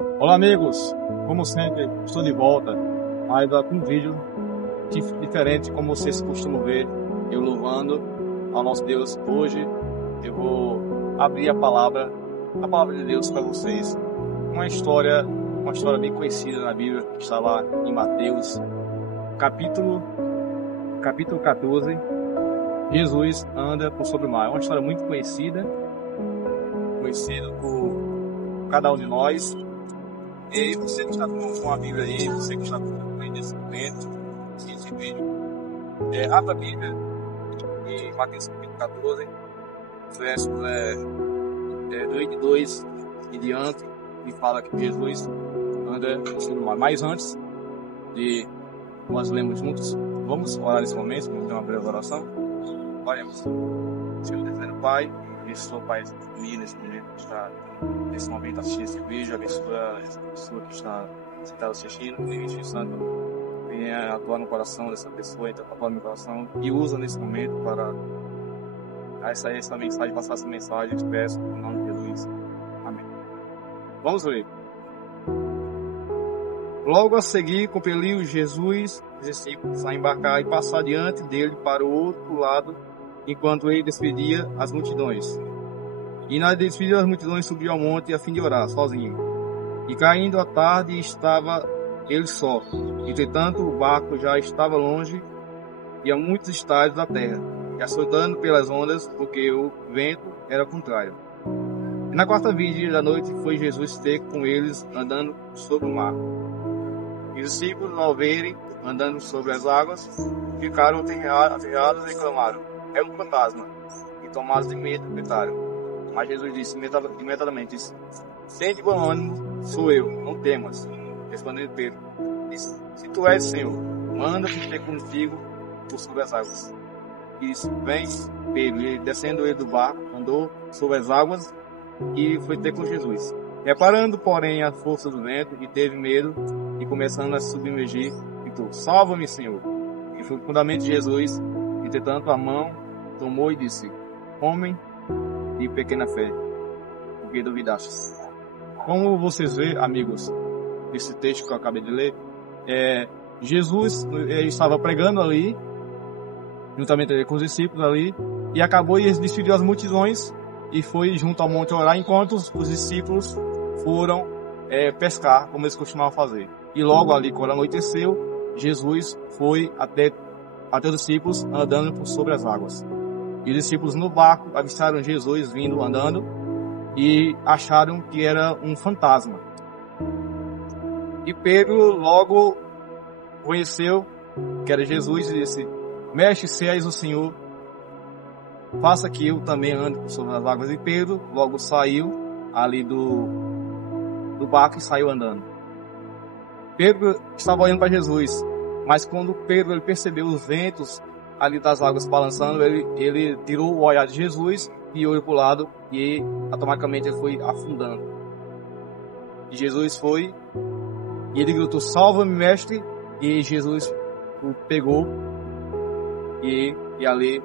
Olá amigos, como sempre estou de volta, mas com um vídeo diferente como vocês costumam ver, eu louvando ao nosso Deus. Hoje eu vou abrir a palavra de Deus para vocês. Uma história bem conhecida na Bíblia, que está lá em Mateus, capítulo 14, Jesus anda por sobre o mar. É uma história muito conhecida por cada um de nós. E você que está com a Bíblia aí, você que está acompanhando nesse momento, esse vídeo, abra a Bíblia em Mateus capítulo 14, versos 2 e diante, e fala que Jesus anda sobre o mar. Mas antes de nós lermos juntos, vamos orar nesse momento, vamos ter uma breve oração. Oremos. Senhor Deus, Pai, abençoa, Pai, essa família nesse momento que está nesse momento assistindo esse vídeo, abençoa essa pessoa que está sentada assistindo, e Espírito Santo venha atuar no coração dessa pessoa, então atuar no meu coração, e usa nesse momento para essa mensagem, passar essa mensagem, eu peço em nome de Jesus. Amém. Vamos ler. Logo a seguir, compeliu Jesus os discípulos a embarcar e passar diante dele para o outro lado, enquanto ele despedia as multidões. E na despedida das multidões subiu ao monte a fim de orar, sozinho. E caindo a tarde estava ele só. Entretanto o barco já estava longe e a muitos estádios da terra, e açoitando pelas ondas, porque o vento era contrário. E na quarta vigília da noite foi Jesus ter com eles andando sobre o mar. E os discípulos, ao verem andando sobre as águas, ficaram aterrados e clamaram: é um fantasma! E tomados de medo, gritaram. Mas Jesus disse imediatamente: sente bom ânimo, sou eu, não temas. Respondeu Pedro: disse, se tu és Senhor, manda-me ter contigo por sobre as águas. E disse: vem, Pedro. E descendo ele do barco, andou sobre as águas e foi ter com Jesus. Reparando, porém, a força do vento, e teve medo, e começando a se submergir, gritou: salva-me, Senhor. E foi profundamente Jesus, entretanto a mão tomou e disse: homem de pequena fé, porque duvidastes. Como vocês veem, amigos, esse texto que eu acabei de ler, Jesus estava pregando ali, juntamente com os discípulos ali, e acabou e despediu as multidões e foi junto ao monte orar, enquanto os discípulos foram pescar, como eles costumavam fazer. E logo ali, quando anoiteceu, Jesus foi até os discípulos andando por sobre as águas. E os discípulos no barco avistaram Jesus vindo andando e acharam que era um fantasma. E Pedro logo conheceu que era Jesus e disse: mestre, se és o Senhor, faça que eu também ande por sobre as águas. E Pedro logo saiu ali do barco e saiu andando. Pedro estava olhando para Jesus, mas quando Pedro ele percebeu os ventos ali das águas balançando, ele tirou o olhar de Jesus e olhou para o lado, e automaticamente ele foi afundando. E Jesus foi e ele gritou: salva-me, mestre. E Jesus o pegou e ali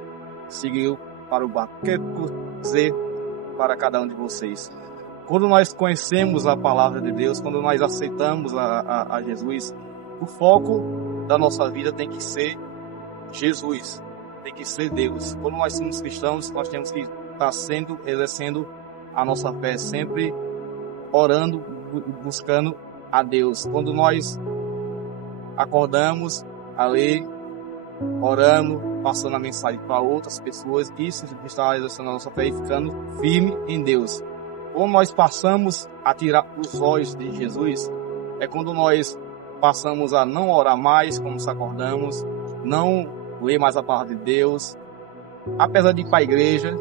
seguiu para o barco. Quero dizer para cada um de vocês, quando nós conhecemos a palavra de Deus, quando nós aceitamos a Jesus, o foco da nossa vida tem que ser Jesus, tem que ser Deus. Quando nós somos cristãos, nós temos que estar exercendo a nossa fé, sempre orando, buscando a Deus. Quando nós acordamos ali, orando, passando a mensagem para outras pessoas, isso está exercendo a nossa fé e ficando firme em Deus. Quando nós passamos a tirar os olhos de Jesus, é quando nós passamos a não orar mais, quando nos acordamos, não ler mais a palavra de Deus, apesar de ir para a igreja,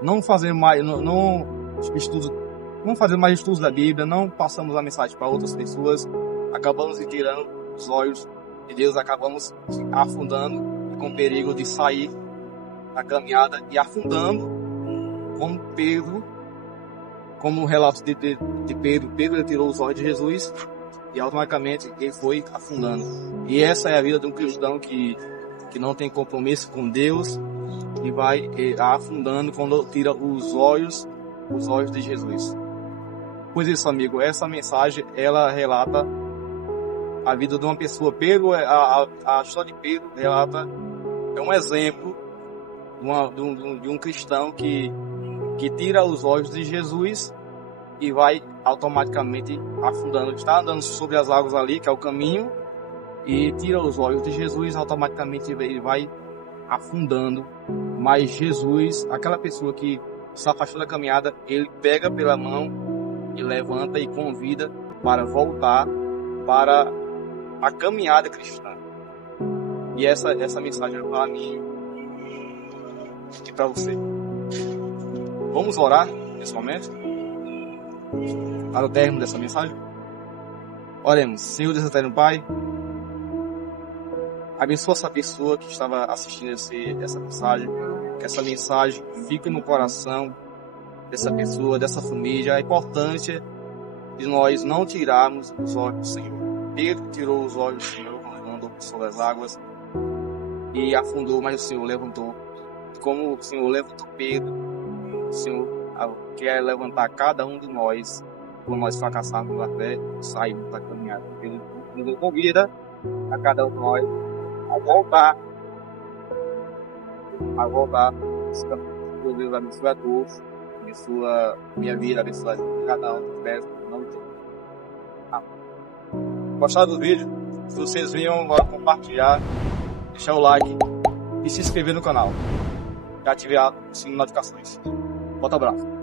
não fazer mais estudos da Bíblia, não passamos a mensagem para outras pessoas, acabamos tirando os olhos de Deus, acabamos afundando e com perigo de sair da caminhada e afundando, como Pedro, como o relato de Pedro. Pedro tirou os olhos de Jesus e automaticamente ele foi afundando. E essa é a vida de um cristão que não tem compromisso com Deus e vai afundando quando tira os olhos de Jesus. Pois isso, amigo, essa mensagem, ela relata a vida de uma pessoa. Pedro, a história de Pedro relata, é um exemplo de um cristão que tira os olhos de Jesus e vai automaticamente afundando. Ele está andando sobre as águas ali, que é o caminho, e tira os olhos de Jesus, automaticamente ele vai afundando. Mas Jesus, aquela pessoa que se afastou da caminhada, ele pega pela mão e levanta e convida para voltar para a caminhada cristã. E essa mensagem é para mim e para você. Vamos orar nesse momento para o término dessa mensagem? Oremos. Senhor Deus eterno Pai, abençoa essa pessoa que estava assistindo essa mensagem, que essa mensagem fique no coração dessa pessoa, dessa família, a importância de nós não tirarmos os olhos do Senhor. Pedro tirou os olhos do Senhor quando andou sobre as águas e afundou, mas o Senhor levantou. Como o Senhor levantou Pedro, o Senhor quer levantar cada um de nós quando nós fracassarmos na fé, sairmos da caminhada. Ele nos convida a cada um de nós a voltar. Deus abençoe a todos, abençoa minha vida, abençoa a vida de cada um dos pés, não de Gostaram do vídeo? Se vocês viram, agora compartilhar, deixar o like e se inscrever no canal. E ativar o sininho de notificações. Forte abraço.